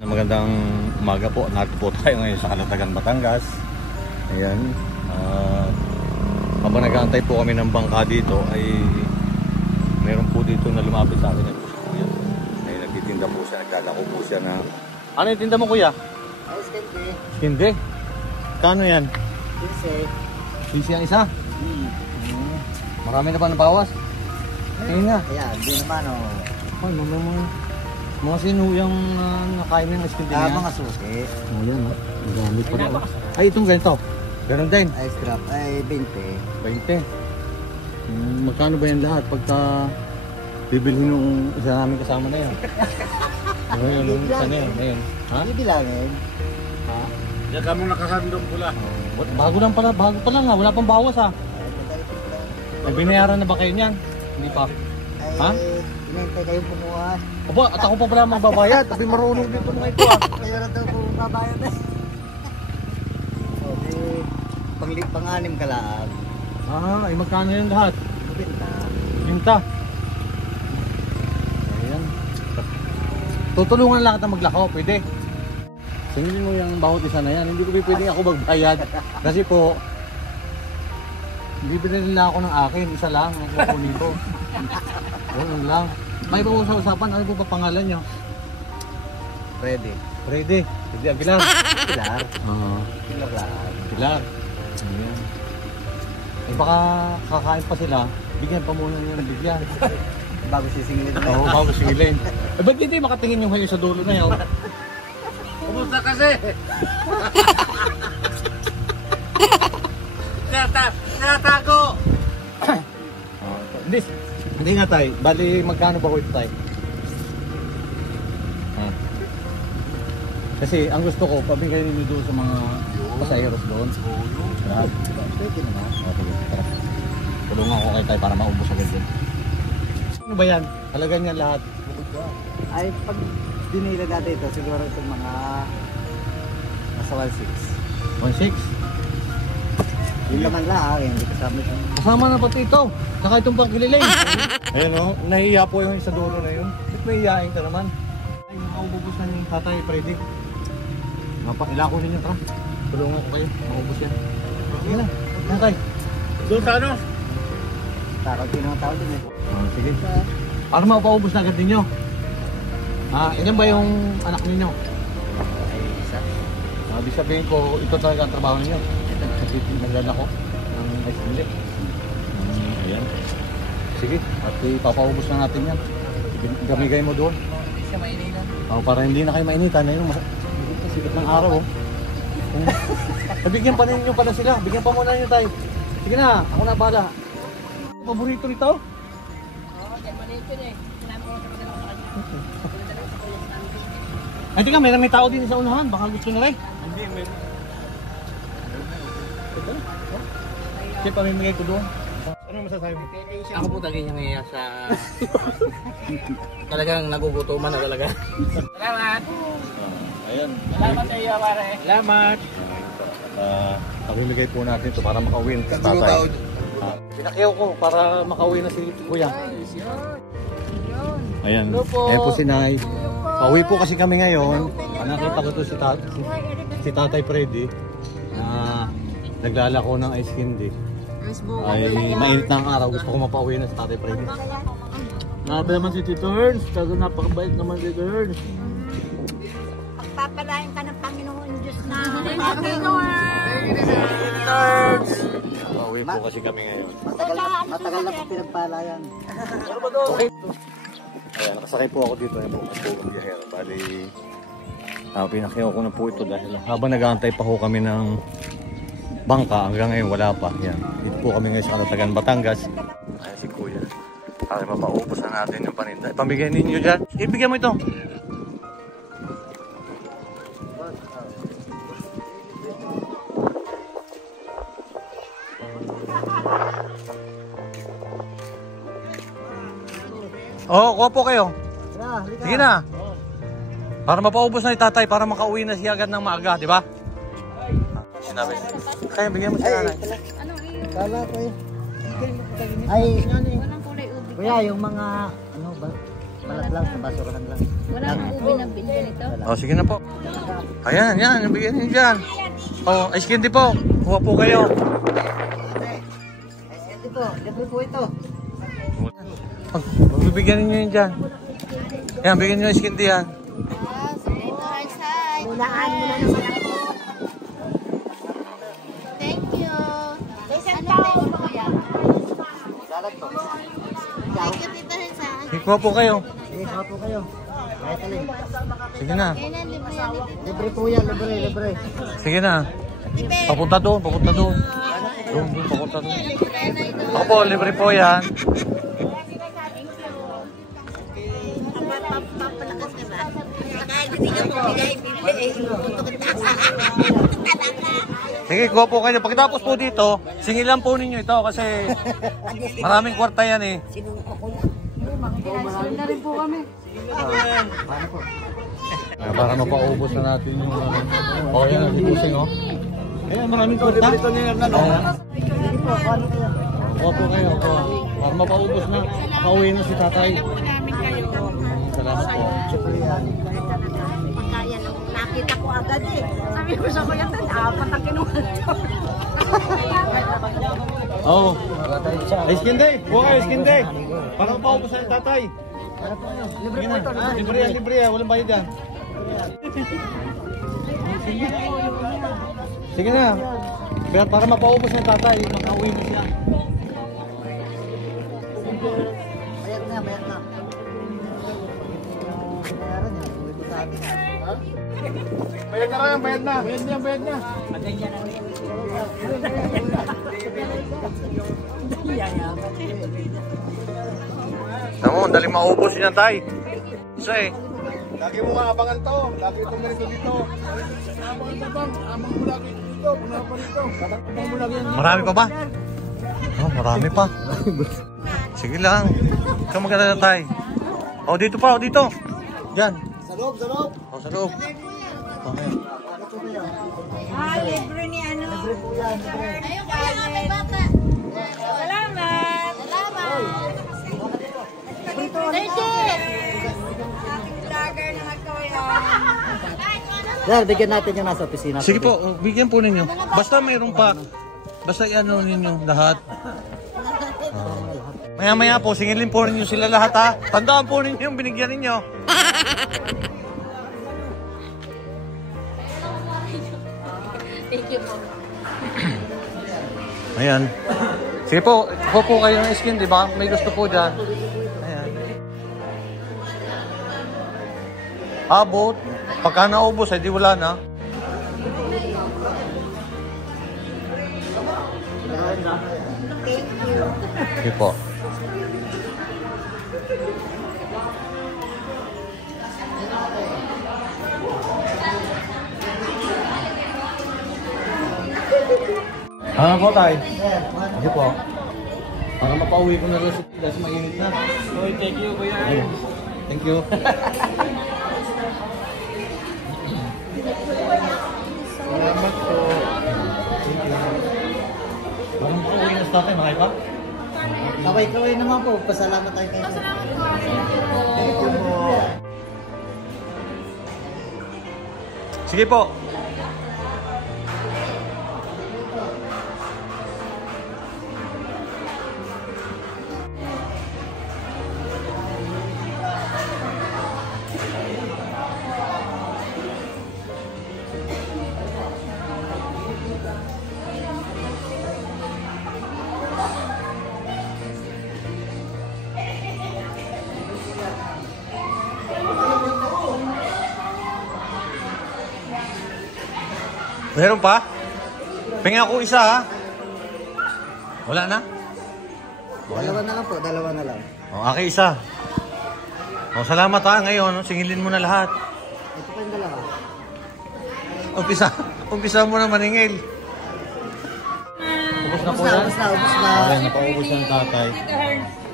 Magandang umaga po. Narito po tayo ngayon sa Calatagan, Batangas. Ayan. Habang nag-aantay po kami ng bangka dito ay meron po dito na lumapit sa akin. Ay nagtitinda po siya, naglalako po siya na... Ano yung tinda mo, kuya? Ay, skindi. Skindi? Kano yan? 15. 15 ang isa? Marami na ba nabawas? Ayun nga. Ayan, di naman oh. Ay, mga sinuyang nakain ng skindi niya. Mga susi. Ayan, gamit pa rin. Ay, itong ganito. Ganon din. Ay, scrap. Ay, 20. 20. Magkano ba yan lahat pagka bibilhin nung isa namin kasama na yan? Ngayon, nung isa na yan. Ngayon. Ha? Bibilangin. Ha? Yan kami nakasandong pula. Bago lang pala, bago pa lang ha. Wala pang bawas ha. Ay, binayaran na ba kayo niyan? Hindi pa. Ay, ha? Inintay kayong pumuha. Aba, at ako pa pala magbabayad. Tapi marunong dito mga ito ha. Kayo na daw kung babayad na. Pang-anim ka lang. Ah, ay magkano yung lahat? Binta. Binta. Ayan. Tutulungan lang kita maglakaw, pwede. Singilin mo yung bawat isa na yan. Hindi ko pwede ako magbayad. Kasi po, hindi pinili nila ako ng akin. Isa lang ang kukunin ko. Ganun lang. May ba sa usapan? Ano po pa pangalan nyo? Ready. Freddy. Freddy Aguilar. Pilar. Oo. Pilar lang. Pilar. Ayan. Eh baka kakain pa sila. Bigyan pa muna nyo ng bigyan. Bago sisingilin na. Oo, bago singilin. Eh ba't hindi makatingin yung hayo sa dulo na yun? Kumusta kasi? Natago! Hindi nga tay. Bali magkano ba ko ito tay? Kasi ang gusto ko, pabigay niyo doon sa mga pasaheros doon. Pwede naman. Okay, tara. Tulungan ko kayo tayo para maubos agad din. Ano ba yan? Talaga niya lahat. Ay, pag dinila natin ito, siguro itong mga nasa 1.6. 1.6? Yung laman lang, hindi kasama ito. Kasama na pati ito. Saka itong pangkililing. Ayun o, nahihiya po yung isa dulo na yun. Ba't mahihiyain ka naman? Ay, makaubos na yung tatay, Freddy. Ilako ninyo, tara. Tulungan ko kayo, maubos yan. Sige na, tatay. Doon sa ano? Takot din ang tao din eh. Sige. Para mapaubos na agad ninyo. Ilan ba yung anak ninyo? Ay, isa. Ibig sabihin ko, ito talaga ang trabaho ninyo. Kasi naglalako ng ice milk. Ayan. Sige, at ipapaubos na natin yan. Gamigay mo doon. Siya mainitan. Para hindi na kayo mainitan. Ayun, sigat ng araw. Bigyan pa ninyo pala sila. Bigyan pa muna nyo tayo. Sige na, ako na bala. Paborito nito? Oo, kaya maliit yun eh. Sinabi ko sa kanila sa kanya. Ay, tika, may tao din sa unahan. Baka gusto na rin. Hindi, may... Sige, pamimigay ko doon. Ano masasabi mo? Ako po talaga yung ngayon sa... Talagang nagugutuman na talaga. Salamat! Ayan. Salamat sa iyo, pare. Salamat! Pamimigay po natin ito para makauwi sa tatay. Pinakyaw ko para makauwi na si kuya. Ayan. Ayan po si Nay. Pauwi po kasi kami ngayon. Nakita ko to si Tatay Freddy na naglalako ng ice candy. Ay mainit na ang araw. Gusto ko mapauwi na si Tatay Freddy. Grabe naman si Tito Hearns. Kasi napakabait naman si Tito Hearns. Pagpapalain ka ng Panginoon Diyos na. Pauwi po kasi kami ngayon. Matagal na po pinagpalayan. Okay. Ayan, nakasakay po ako dito. Ayan po, ang biyahero. Bali, pinakyaw ko na po ito dahil habang nag-aantay pa ho kami ng bangka, hanggang ngayon wala pa. Ayan, dito po kami ngayon sa Calatagan, Batangas. Ayan si Kuya. Para mapaubos na natin yung paninda. Pamigay ninyo dyan. Ibigay mo ito. Oo, kuha po kayo. Sige na. Para mapaubos na ni tatay, para makauwi na siya agad ng maaga, di ba? Sinabi. Kaya bigyan mo si nanay. Ano yun? Kala ko eh. Ay, Walang kulay ubi. Kuya, yung mga, ano ba? Balat lang, sa basurahan lang. Wala akong ubi na ganito. Oh, sige na po. Ayan, yan. Bigyan niyo dyan. Oh, ice candy po. Kuha po kayo. Ito po, libre po ito. Bibigyan niyo yun dyan. Yan, bigyan niyo ice candy yan. Ulaan mo na naman ako. Thank you. Isang tao. Salad po. Thank you, Tita Helsa. Sige, kuha po kayo. Sige, kuha po kayo. Kahit alin. Sige na. Kailan libre yan, Tita? Libre po yan, libre. Sige na. Tipe. Papunta doon, papunta doon. Doon, papunta doon. Ako po, libre po yan. Papalakas ka ba? Kahit hindi ka po bigay, Sige, kuha po kayo. Pagkatapos po dito, singilan po ninyo ito kasi maraming kwarta yan eh. Na rin po kami. Paano po? Para mapaubos na natin yung oh, yan, ibusin oh. Ayan, maraming kwarta. Ito niya na no? Sige po, paano kayo? Kuha po kayo. Para mapaubos na. Makauwi na si tatay. Salamat po. Pagkaya nung nakita ko agad eh. Sabi ko sa kuya, apat ang kinuha. Oh. Ice candy. Kuha kayo ice candy. Para mapaubos na si tatay. Libre Sige po na. ito. Libre yan, libre yan. Walang bayad yan. Sige na. Para mapaubos ng tatay, makauwi na siya. Bayad na. Bayaran yan. Ulit sa atin. Bayad na rin, bayad na. Bayad na. Tamo, daling maubos yan tay. Isa eh. Lagi mo nga abangan to. Lagi itong ganito dito. Abangan to bang. Amang mo lagi dito. Puna pa dito. Amang mo lagi yan. Marami pa ba? Oh, marami pa. Sige lang. Ikaw maganda na tay. Oh, dito pa, oh, dito. Diyan. Sa loob, sa loob. Oh, sa loob. Okay. Libre ni ano? Libre po yan, libre. Ayun kaya nga may bata. Salamat. Thank you. Vlogger na nagkawaya. Sir, bigyan natin yung nasa opisina. Sige po, oh, bigyan po ninyo. Basta mayroon pa. Basta i-ano ninyo lahat. Maya-maya po, singilin po ninyo sila lahat ha. Tandaan po ninyo yung binigyan ninyo. Thank you po. Ayan. Sige po, kuha po kayo ng skin, di ba? May gusto po dyan. Ayan. Abot. Pagka naubos, ay di wala na. Sige po. Ano po tayo? Sige po. Para mapauwi ko na rin sa tigas, mainit na. Oy, thank you, kuya. Thank you. Salamat po. Parang mapauwi na sa tatay, makay pa? Kaway-kaway naman po. Pasalamat tayo kayo. Thank you po. Sige po. Meron pa? Pengen ako isa ha? Wala na? Dalawa na lang po, dalawa na lang. O, aki isa. O, salamat ha. Ngayon, singilin mo na lahat. Ito pa yung dalawa. Umpisa mo na maningil. Ubus na po yan? Ubus na. Okay, napaubos na ng tatay.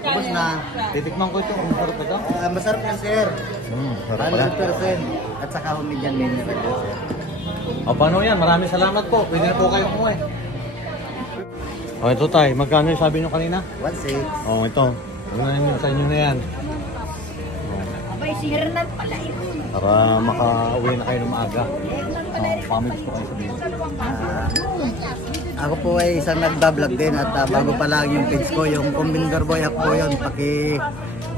Ubus na. Titikman ko ito kung masarap ito. Masarap yan, sir. Sarap pala. 100%. At saka humidyan mineral yan, sir. O, paano yan? Maraming salamat po. Pwede na po kayo umuwi. O, ito tayo. Magkano yung sabi nyo kanina? 1.6. O, ito. Unahin mo sa inyo na yan. Abay, si Hernan pala ito. Para makauwi na kayo ng maaga. Pamit ko kayo sabihin. Ako po ay isang nagbablog din at bago pa lang yung page ko, yung Kumbindor Boy, ako po yun.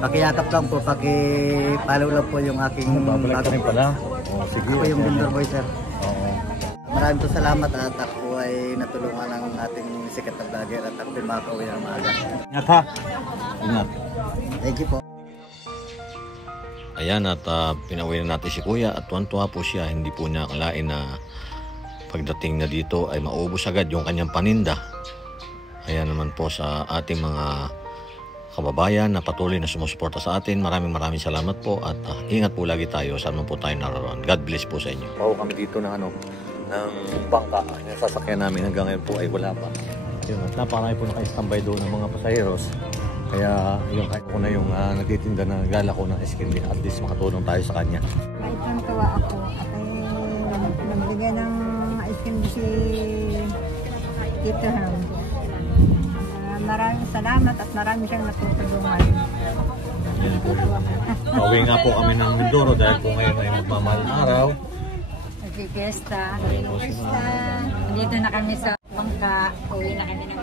Pakiyakap lang po, pakipalaw lang po yung aking Babalag ka rin bago. pala. O, sige. Ako yung Bindor Boy, sir. Oo. Maraming po salamat at ako ay natulungan ng ating sikat na vlogger at ako ay makauwi ng maaga. Ingat ha. Ingat. Thank you po. Ayan at pinauwi na natin si Kuya at tuwan-tuwa po siya. Hindi po niya akalain na pagdating na dito ay maubos agad yung kanyang paninda. Ayan naman po sa ating mga kababayan na patuloy na sumusuporta sa atin. Maraming salamat po at ingat po lagi tayo saan man po tayo naroon. God bless po sa inyo. Pauwi kami dito ng ng bangka. Yung sasakyan namin hanggang ngayon po ay wala pa. Yun, at napakarami po naka-standby doon ng mga pasaheros. Kaya yung kahit ko na yung nagtitinda na gala ko ng iskindi, at least makatulong tayo sa kanya. Kahit nang tuwa ako at nabigyan ng iskindi si Tito Ham. Maraming salamat at maraming siyang natutulungan. Pauwi nga po kami ng Mindoro dahil po ngayon ay magmamahal na araw. Nagpipiesta. Dito na kami sa bangka. Uwi na kami ng